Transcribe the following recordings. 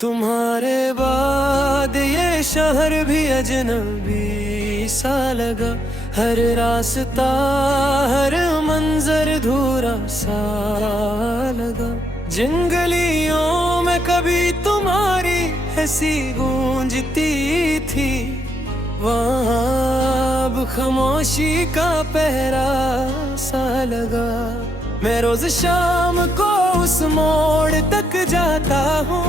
तुम्हारे बाद ये शहर भी अजनबी सा लगा। हर रास्ता हर मंजर धूरा सा लगा। जिन गलियों में कभी तुम्हारी हंसी गूंजती थी, वहाँ अब खामोशी का पहरा सा लगा। मैं रोज शाम को उस मोड़ तक जाता हूँ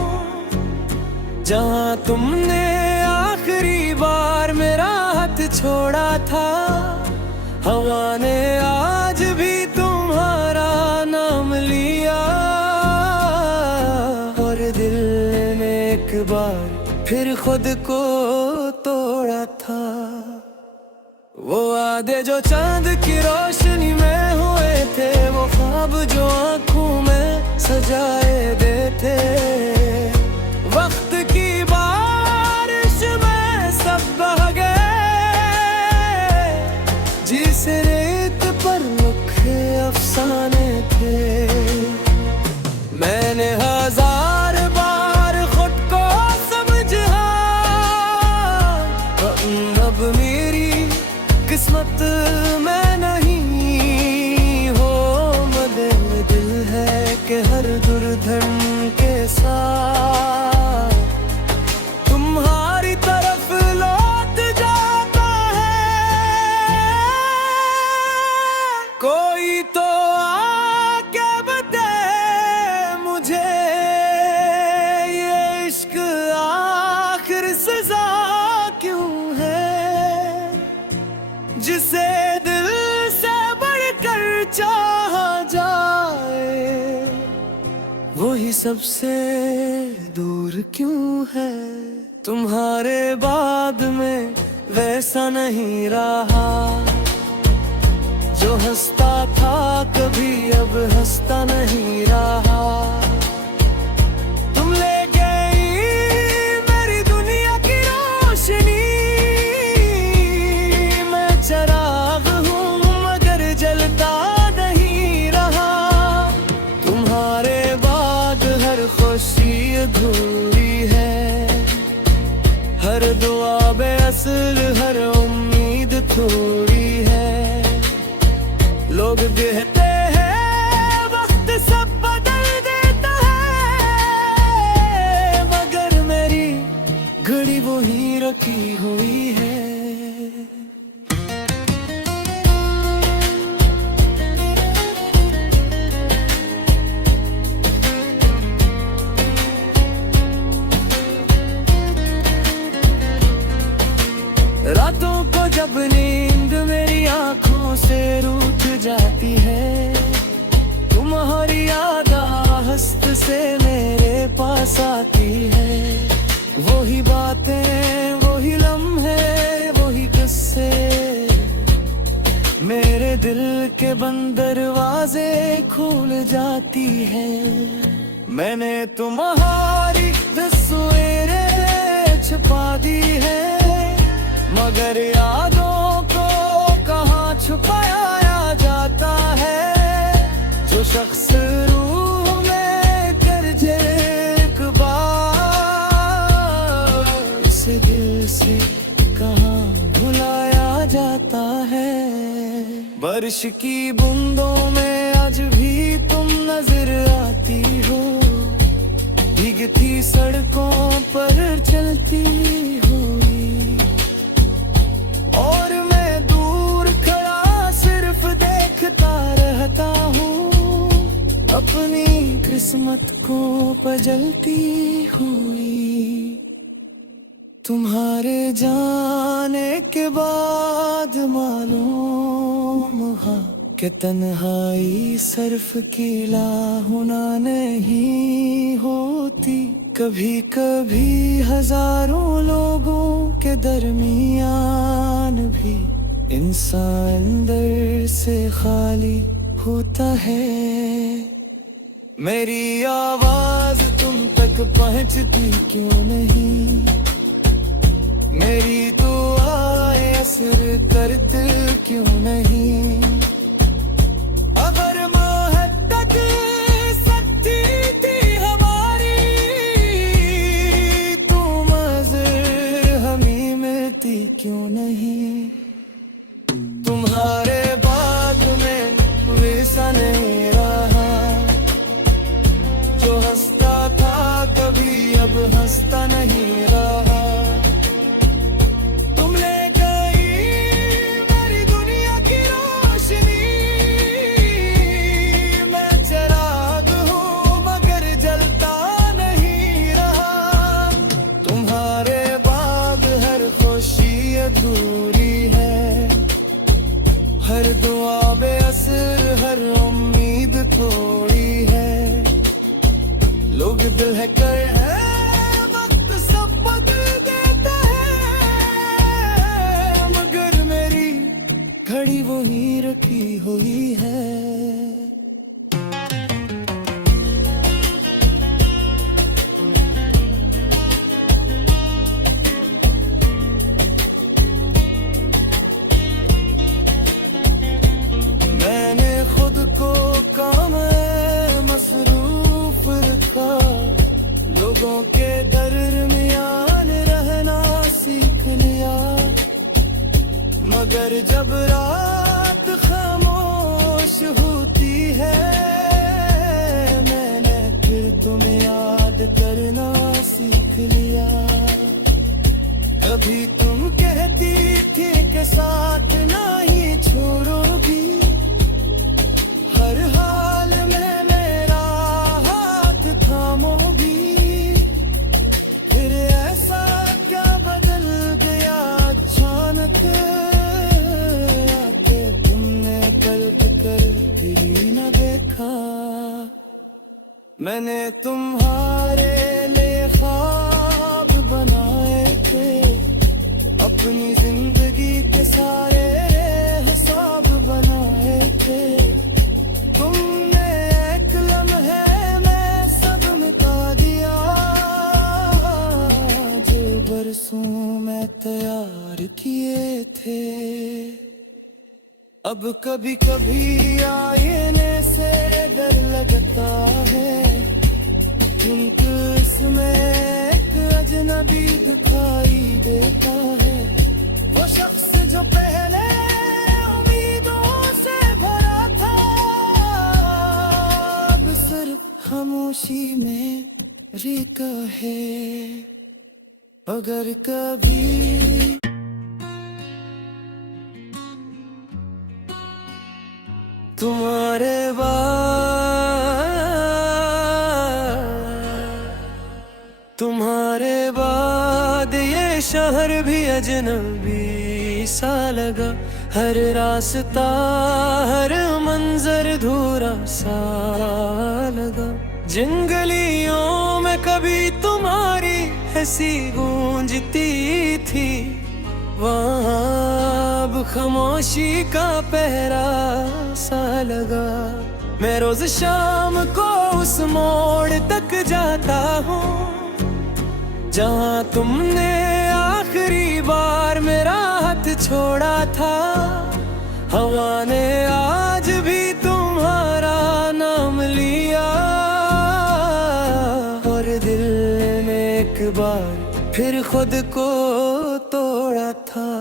जहाँ तुमने आखिरी बार मेरा हाथ छोड़ा था। हवा ने आज भी तुम्हारा नाम लिया, और दिल ने एक बार फिर खुद को तोड़ा था। वो वादे जो चांद की रोशनी में हुए थे, वो ख्वाब जो आंखों में सजाए देते, वक्त की बारिश में सब बह गए। जिसे रेत पर लिखे अफसाने थे, मैंने हजार बार खुद को समझा। अब मेरी किस्मत में नहीं हो मदे दिल है कि हर दुर्धन के साथ तुम्हारी तरफ लौट जाता है। कोई तो आके बता मुझे, ये इश्क आखिर सजा क्यों है, जिसे दिल से बढ़कर चाहा जाए, वही सबसे दूर क्यों है। तुम्हारे बाद में वैसा नहीं रहा, जो हंसता था कभी अब हंसता नहीं रहा। तुम ले गई मेरी दुनिया की रोशनी, मैं चराग हूँ मगर जलता नहीं रहा। तुम्हारे बाद हर खुशी अधूरी है, हर दुआ बेअसल हर उम्मीद थोड़ी है। लोग कहते हैं वक्त सब बदल देता है, मगर मेरी घड़ी वही रखी हुई है। रातों को जब नींद मेरी आंखों से रूठ जाती है, तुम्हारी याद हस्त से मेरे पास आती है। वही बातें वही लम्हे वही किस्से, मेरे दिल के बंद दरवाजे खोल जाती है। मैंने तुम्हारी तस्वीरें छुपा दी है, मगर यादों को कहाँ छुपाया जाता है। जो शख्स रूह में कर जाए एक बार, उसे दिल से कहाँ भुलाया जाता है। बारिश की बूंदों में आज भी तुम नजर आती हो, भीगती सड़कों पर चलती हुई, और मैं दूर खड़ा सिर्फ देखता रहता हूँ अपनी किस्मत को बदलती हुई। तुम्हारे जाने के बाद मालूम हुआ कि तन्हाई सिर्फ किला होना नहीं होती। कभी कभी हजारों लोगों के दरमियान भी इंसान अंदर से खाली होता है। मेरी आवाज तुम तक पहुंचती क्यों नहीं, मेरी दुआएं असर करती क्यों नहीं। मिलती क्यों नहीं। तुम्हारे बाग में वैसा नहीं रहा, जो हंसता था कभी अब हंसता नहीं रहा। तुम ले गई मेरी दुनिया की रोशनी, मैं चिराग हूँ मगर जलता नहीं रहा। तुम्हारे बाग हर खुशी अधूरी है, हर दुआ बेअसर हर उम्मीद थोड़ी है। लोग दिल है कर है वक्त सब बदल देता है, मगर मेरी घड़ी वही रखी हुई है। मैंने खुद को काम में मसरूफ रखा, लोगों के दरमियान रहना सीख लिया। मगर जब रात खामोश होती है, मैंने फिर तुम्हें याद करना सीख लिया। कभी तुम कहती थी कि साथ नहीं छोड़ोगी, हर हाल में मेरा हाथ थामोगी। फिर ऐसा क्या बदल गया अचानक, आके तुमने कल्प कर भी न देखा। मैंने तुम्हारे लिए ख्वाब बनाए थे, अपनी जिंदगी के सारे हिसाब बनाए थे। तुमने एक लम्हे में सब मिटा दिया, जो बरसों में तैयार किए थे। अब कभी कभी आईने से डर लगता है, क्योंकि इसमें एक अजनबी दिखाई देता है। वो शख्स जो पहले उम्मीदों से भरा था, अब सिर्फ खामोशी में रेखा है। अगर कभी तुम्हारे बाद ये शहर भी अजनबी सा लगा। हर रास्ता हर मंजर धूरा सा लगा। जिन गलियों में कभी तुम्हारी हंसी गूंजती थी, वहाँ अब खामोशी का पहरा सा लगा। मैं रोज शाम को उस मोड़ तक जाता हूँ, जहाँ तुमने आखिरी बार मेरा हाथ छोड़ा था। हवा ने आज भी तुम्हारा नाम लिया, और दिल ने एक बार फिर खुद को तोड़ा था।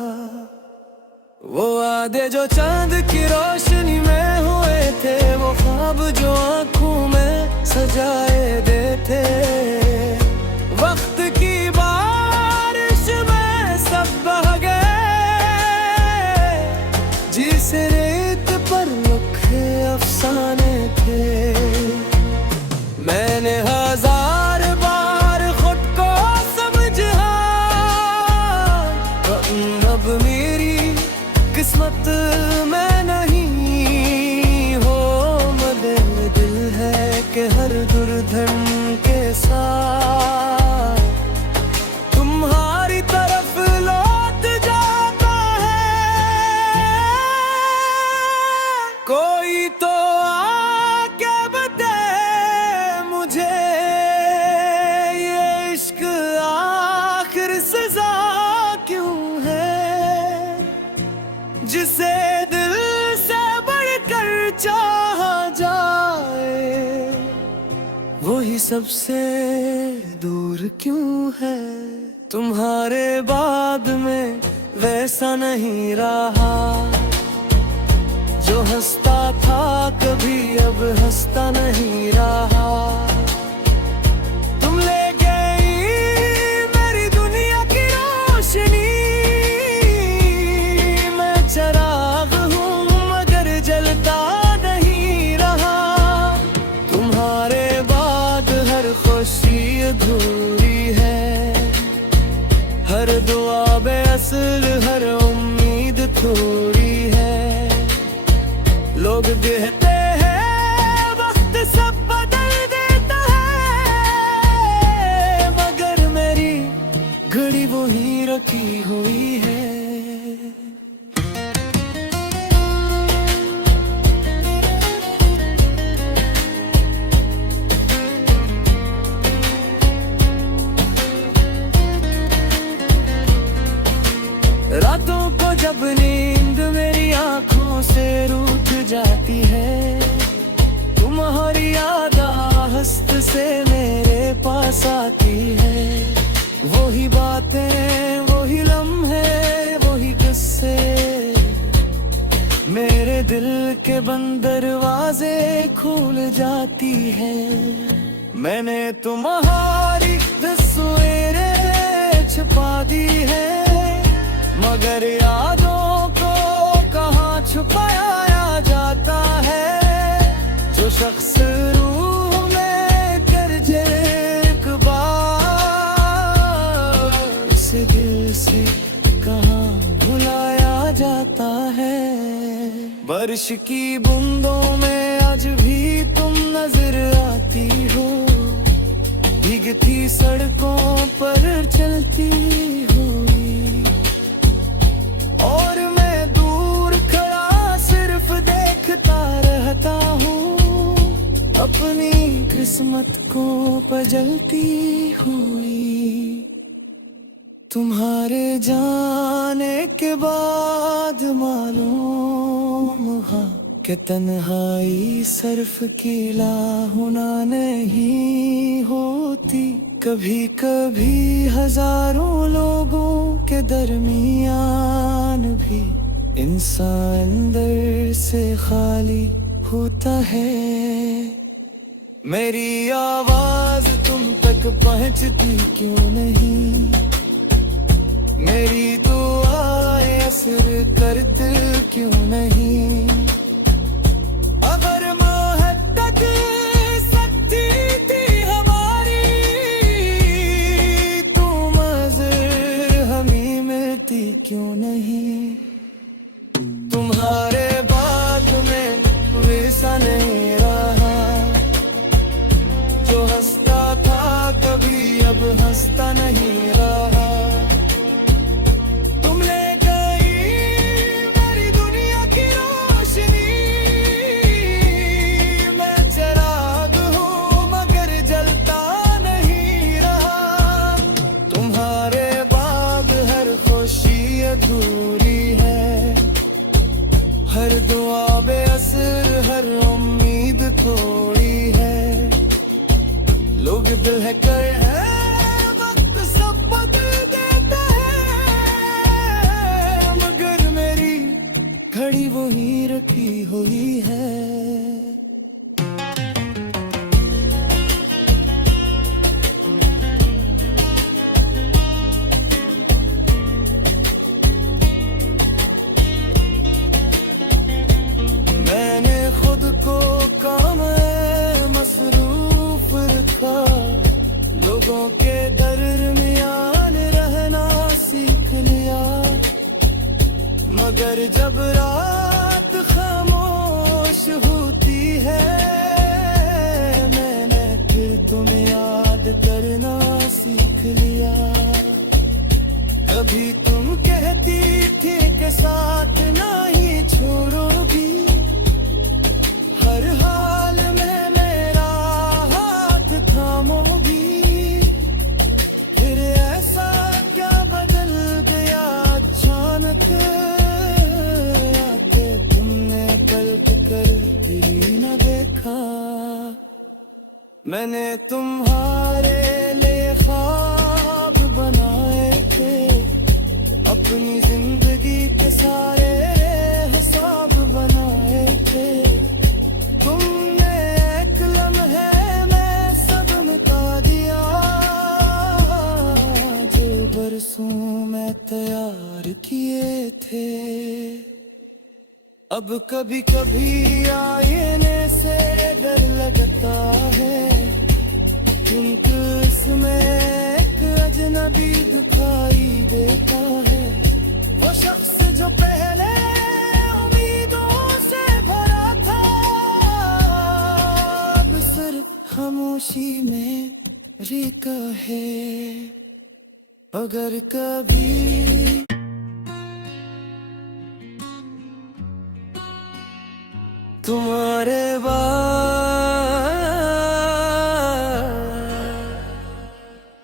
वो वादे जो चांद की रोशनी में हुए थे, वो ख्वाब जो आंखों में सजाए देते। वक्त की बारिश में सब बह गए, जिसे रेत पर लिखे अफसाने थे। मैंने हजार बार खुद को समझा, अब मेरी किस्मत में नहीं हो। मगर दिल है कि हर दुर्धन के साथ तुम्हारी तरफ लौट जाता है। कोई तो आके बताए मुझे, ये इश्क आखिर सजा क्यों है, जिसे दिल से बढ़कर चाहा जाए, वही सबसे दूर क्यों है। तुम्हारे बाद में वैसा नहीं रहा। जो हंसता था कभी अब हंसता नहीं रहा। तुम ले गई मेरी दुनिया की रोशनी। मैं चिराग हूँ मगर जलता नहीं रहा। तुम्हारे बाद हर खुशी अधूरी है। हर दुआ बेअसल हर उम्मीद थोड़ी है। लोग कहते हैं वक्त सब बदल देता है, मगर मेरी घड़ी वही रखी हुई है। रातों को जब नींद मेरी आंखों से रूठ जाती है, तुम्हारी याद हस्त से मेरे पास आती है। वही बातें वही लम्हे वही किस्से, मेरे दिल के बंद दरवाजे खुल जाती है। मैंने तुम्हारी तस्वीरें छुपा दी है, मगर यादों को कहाँ छुपाया जाता है। जो शख्स रूह में कर जाए एक बार, उसे दिल से कहाँ भुलाया जाता है। बारिश की बूंदों में आज भी तुम नजर आती हो। भीगती सड़कों पर चलती हुई, और मैं दूर खड़ा सिर्फ देखता रहता हूँ। अपनी किस्मत को पजलती हुई। तुम्हारे जाने के बाद मालूम हुआ कि तन्हाई सिर्फ किला होना नहीं होती। कभी कभी हजारों लोगों के दरमियान भी इंसान अंदर से खाली होता है। मेरी आवाज तुम तक पहुंचती क्यों नहीं? मेरी दुआएं असर करती क्यों नहीं? अगर मोहब्बत सच्ची थी हमारी, तो मज़र हमें मिलती क्यों नहीं? तुम्हारे बाद में वैसा नहीं रहा। जो हंसता था कभी अब हंसता नहीं रहा। अधूरी है हर दुआ बेअसर हर उम्मीद थोड़ी है। लोग दिल है कर है वक्त सब बदल देता है, मगर मेरी घड़ी वही रखी हुई है। लोगों के दरमियान रहना सीख लिया, मगर जब रात खामोश होती है, मैंने फिर तुम्हें याद करना सीख लिया। कभी तुम कहती थी कि साथ ना ही छोड़ोगी, हर हाल में मेरा हाथ थामोगी। फिर ऐसा क्या बदल गया अचानक आके तुमने पलट कर भी न देखा। मैंने तुम्हारे लिए ख्वाब बनाए थे, अपने अपनी जिंदगी के सारे हिसाब बनाए थे। तुमने एक लम्हे में सब मिटा दिया, जो बरसों में तैयार किए थे। अब कभी कभी आईने से डर लगता है, क्योंकि इसमें एक अजनबी दिखाई देता है। वो शख्स जो पहले उम्मीदों से भरा था, अब सिर्फ खामोशी में रिका है। अगर कभी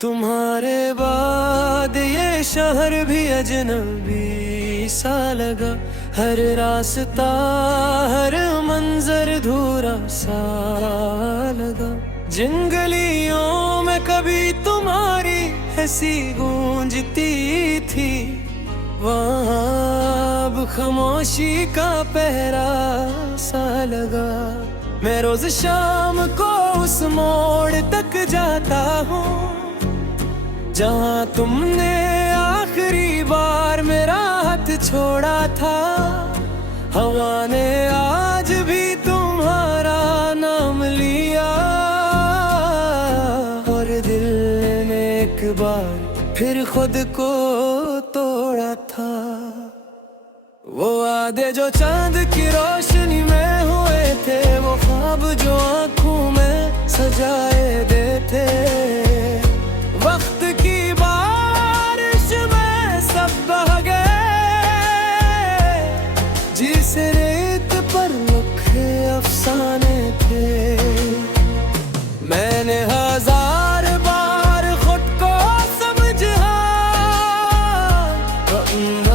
तुम्हारे बाद ये शहर भी अजनबी सा लगा। हर रास्ता हर मंजर धूरा सा लगा। जिन गलियों में कभी तुम्हारी हंसी गूंजती थी, वहाँ अब खामोशी का पहरा सा लगा। मैं रोज शाम को उस मोड़ तक जाता हूँ, जहाँ तुमने आखिरी बार मेरा हाथ छोड़ा था। हवा ने आज भी तुम्हारा नाम लिया, और दिल ने एक बार फिर खुद को तोड़ा था। वो वादे जो चांद की रोशनी में हुए थे, वो ख्वाब जो आंखों में सजाए देते। वक्त की बारिश में सब बह गए, जिसे रेत पर लिखे अफसाने थे। मैंने हजार बार खुद को समझा,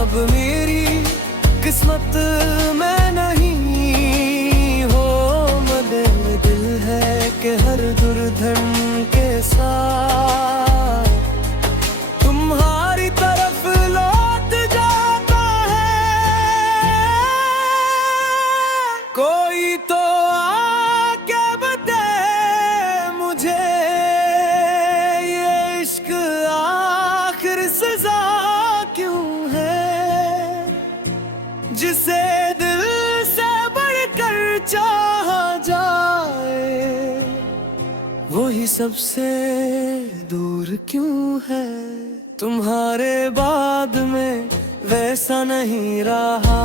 अब मेरी किस्मत में नहीं हो। मदे दिल है कि हर दुर्धन के साथ तुम्हारी तरफ लौट जाता है। कोई तो आके बताए मुझे, ये इश्क आखिर सजा क्यों है, जिसे दिल से बढ़कर चाहा जाए, वही सबसे दूर क्यों है। तुम्हारे बाद में वैसा नहीं रहा,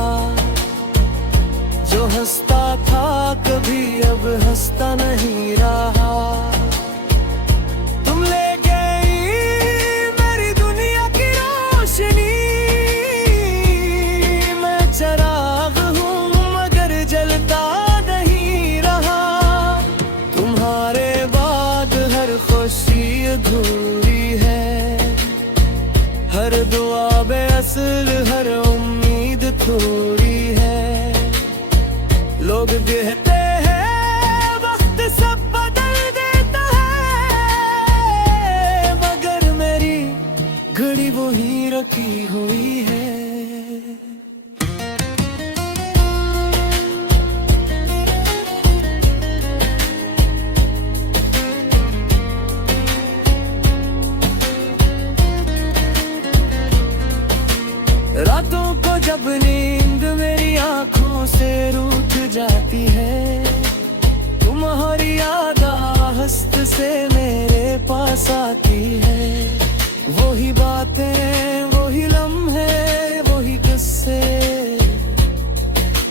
जो हंसता था कभी अब हंसता नहीं रहा। तुम ले गई मेरी दुनिया की रोशनी, मैं चराग हूँ मगर जलता नहीं रहा। तुम्हारे बाद हर खुशी अधूरी है, हर दुआ बेअसल हर उम्मीद थोड़ी है। लोग कहते हैं वक्त सब बदल देता है, मगर मेरी घड़ी वही रखी हुई है। रातों को जब नींद मेरी आंखों से रूठ जाती है, तुम्हारी याद हस्त से मेरे पास आती है। वही बातें वही लम्हे वही किस्से,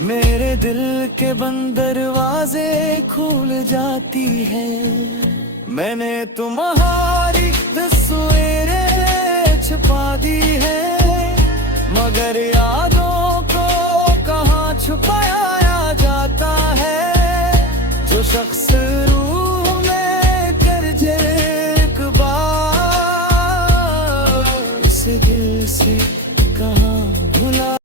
मेरे दिल के बंद दरवाजे खोल जाती है। मैंने तुम्हारी तस्वीरें छुपा दी है, मगर याद